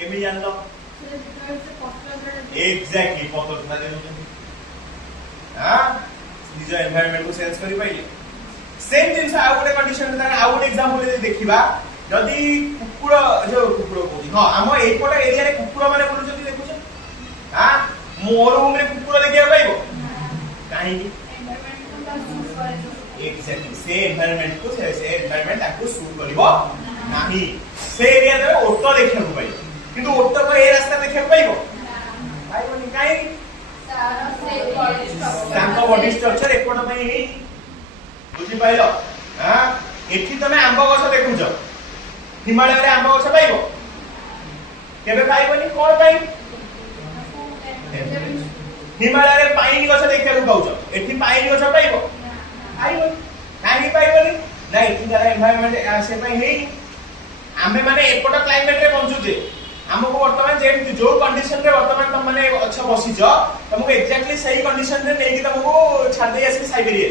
केमी जान लो एग्जैक्टली पत्रता दे हां निज एनवायरनमेंट को सेंस करि पाइले सेम जिंस आ गोटे कंडीशन ता आ गोटे एग्जांपल देखिबा जदी कुकुर जो कुकुर कोजी हां हम एई पट एरिया रे कुकुर माने बुलुचती देखुछ हां मोर रूम रे कुकुर देखिया पाइबो काहे की एग्जैक्टली से एनवायरनमेंट को से एनवायरनमेंट आपको सूट करबो नाही से एरिया रे ओटो देखिया को पाइबो किंतु ओटो को ए रास्ता देखिया पाइबो पाइबोनी काहे तांको बॉडी स्ट्रक्चर एकोटा पई हे बुझी पाइलो हां एठी तमे आंबा गछ देखुछ हिमालय रे आंबा गछ पाइबो केबे पाइबोनी कोन पाइ हिमालय रे पाइन गछ देखिया को पाउछ एठी पाइन गछ पाइबो आइबो काहे पाइबोनी नै एठी जरा एनवायरनमेंट से पई हे आमे माने एकोटा क्लाइमेट रे बंचुजे हमको वर्तमान जे जो कंडीशन रे वर्तमान तुम माने अच्छा बसिछ तुमको एग्जैक्टली सही कंडीशन रे नै कि तुमको छाड़ दे आसी साइबेरिया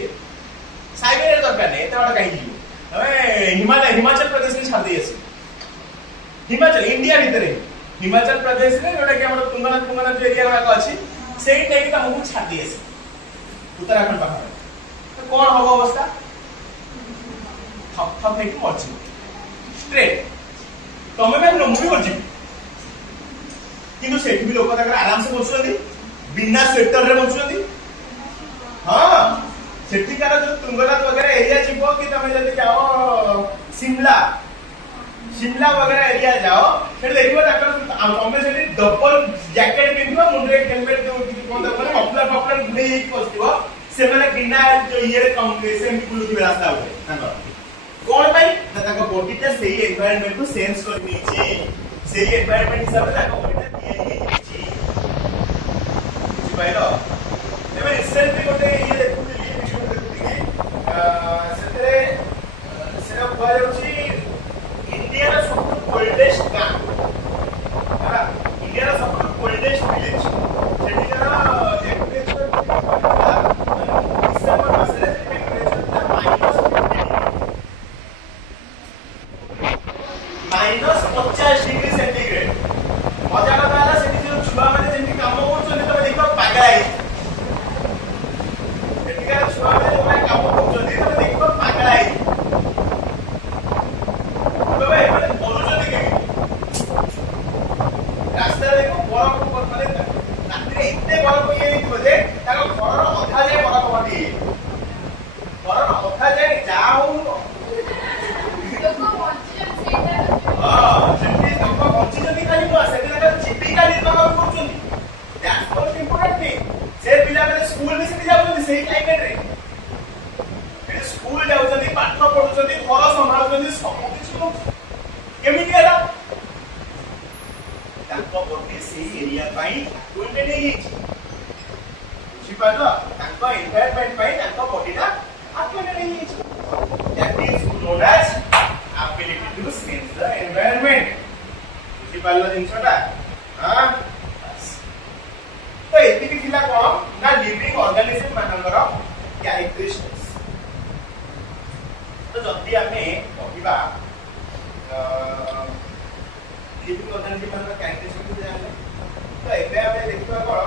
दरकार नै एतडा काई जीव हमें हिमाचल प्रदेश में छाड़ दे आसी हिमाचल इंडिया भीतर हिमाचल प्रदेश रे जोटा कि हमर तुंगनाथ जो एरिया रा अछि सेही नै कि तुमको छाड़ दे आसी उत्तराखंड पाखा तो कोन होबो अवस्था थप थप है कि मरछि स्ट्रेट तमे में मुई मरछि किंतु सेठी भी लोक तकर आराम से बसुछंती बिना स्वेटर रे बसुछंती हां सेठी कार जो तुंगनाथ वगैरह एरिया जीवो कि तमे जदी जाओ शिमला वगैरह एरिया जाओ फिर देखिबो तकर तमे सेठी डबल जैकेट पिनबो मुंडे हेलमेट जो कि कोन माने पॉपुलर गुडे ही पस्तिबो से माने बिना जो ये रे कॉम्बिनेशन बुलुती रास्ता उठे तांको कोन भाई तांको बॉडीटा सही एनवायरनमेंट को सेंस कर नीचे सही एनवायरनमेंट हिसाब से तांको बॉडीटा पाइलो एबे रिसेंटली गोटे ये देखुली वीडियो देखुली सेतरे सेरा कुआ जाउची इंडिया रा सब कोल्डेस्ट गां हां इंडिया रा सब कोल्डेस्ट विलेज सेटिका टेम्परेचर डिसेंबर मासरे टेम्परेचर -50 डिग्री सेंटीग्रेड मजा कथा है सेठी जो छुआ माने जेंति काम करछन तबे देखो पागल आई सेठिका छुआ माने जो काम करछन तबे देखो पागल आई तबे माने बोलुछन के रास्ता देखो बरफ ऊपर माने रात्रि इतने बरफ ये नहीं जे ताको घर अधा जे बरफ पड़ी घर अधा जे जाऊ लोक पहुंची सेटा हां सेठी लोक पहुंची जदी खाली बस सेटा जीविका निर्माण करछन दैट्स मोस्ट इंपोर्टेंट थिंग से पिला माने स्कूल में से जाउछन सेही क्लाइमेट रे ए स्कूल जाउछन पाठ पढुछन घर संभाळुछन सब किछु केमिति होला ताको बॉडी सेही एरिया पाई कोइने नै बुझिपालो ताको एनवायरनमेंट पाई ताको बॉडीटा आकोने नै that is known as ability to sense the environment बुझिपालो जिंसटा हां तो एतिकी थिला कोन ना लिविंग ऑर्गेनिज्म मानकर कैरेक्टरिस्टिक्स तो जदी हमें कहिबा लिविंग ऑर्गेनिज्म मानकर कैरेक्टरिस्टिक्स जानले तो एबे हमें देखिबा कोन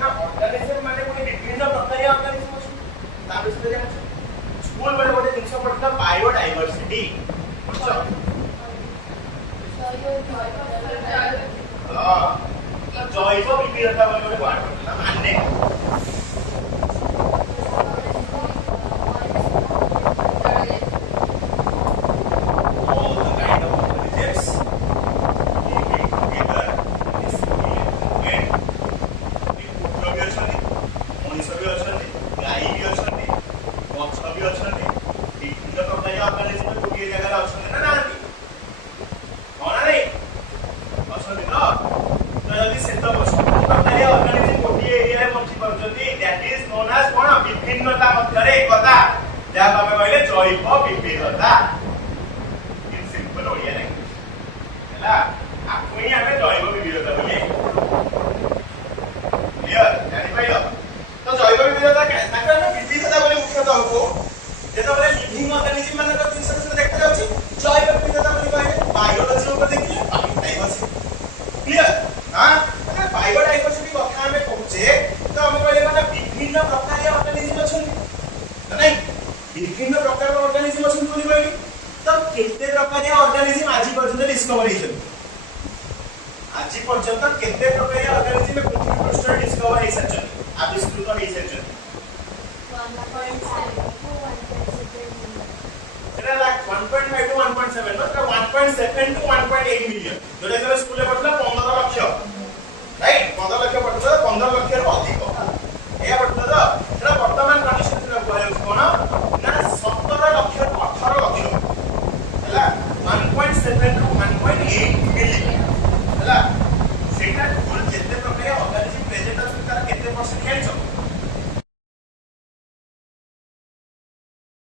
ना ऑर्गेनिज्म माने कोन विभिन्न प्रकार ऑर्गेनिज्म अछि ता विषय जान स्कूल बड़े बड़े जिंस पढ़ता बायोडायवर्सिटी बुझो जैव विविधता बोली गोटे वर्ड पढ़ला माने विभिन्नता मध्य एकता जहाँ तुम कहले जैव विविधता इन सिंपल ओडिया लैंग्वेज हैला आपको ही हमें जैव विविधता बोलिए क्लियर जानि पाइलो तो जैव विविधता ताके हम विविधता बोली मुख्यतः को जेतो बोले लिविंग ऑर्गेनिज्म माने को जिंस से देखा जाउची जैव विविधता बोली कहले बायोलॉजी ऊपर देखिए बायोडायवर्सिटी प्रकार ऑर्गेनिज्म आज पर्यंत डिस्कवर होइछन आज पर्यंत केते प्रकार ऑर्गेनिज्म पृथ्वी पृष्ठ डिस्कवर होई सचन आविष्कृत होई सचन 1.5 एटा लाइक 1.5 टू 1.7 मतलब 1.7 टू 1.8 मिलियन जोटा के स्कूल में पढ़ला 15 लाख राइट 15 लाख पढ़ला 15 लाख रो अधिक ए पढ़ला तो एटा वर्तमान कंडीशन रे कहले कोन ना 17 लाख 18 लाख हैला 1.7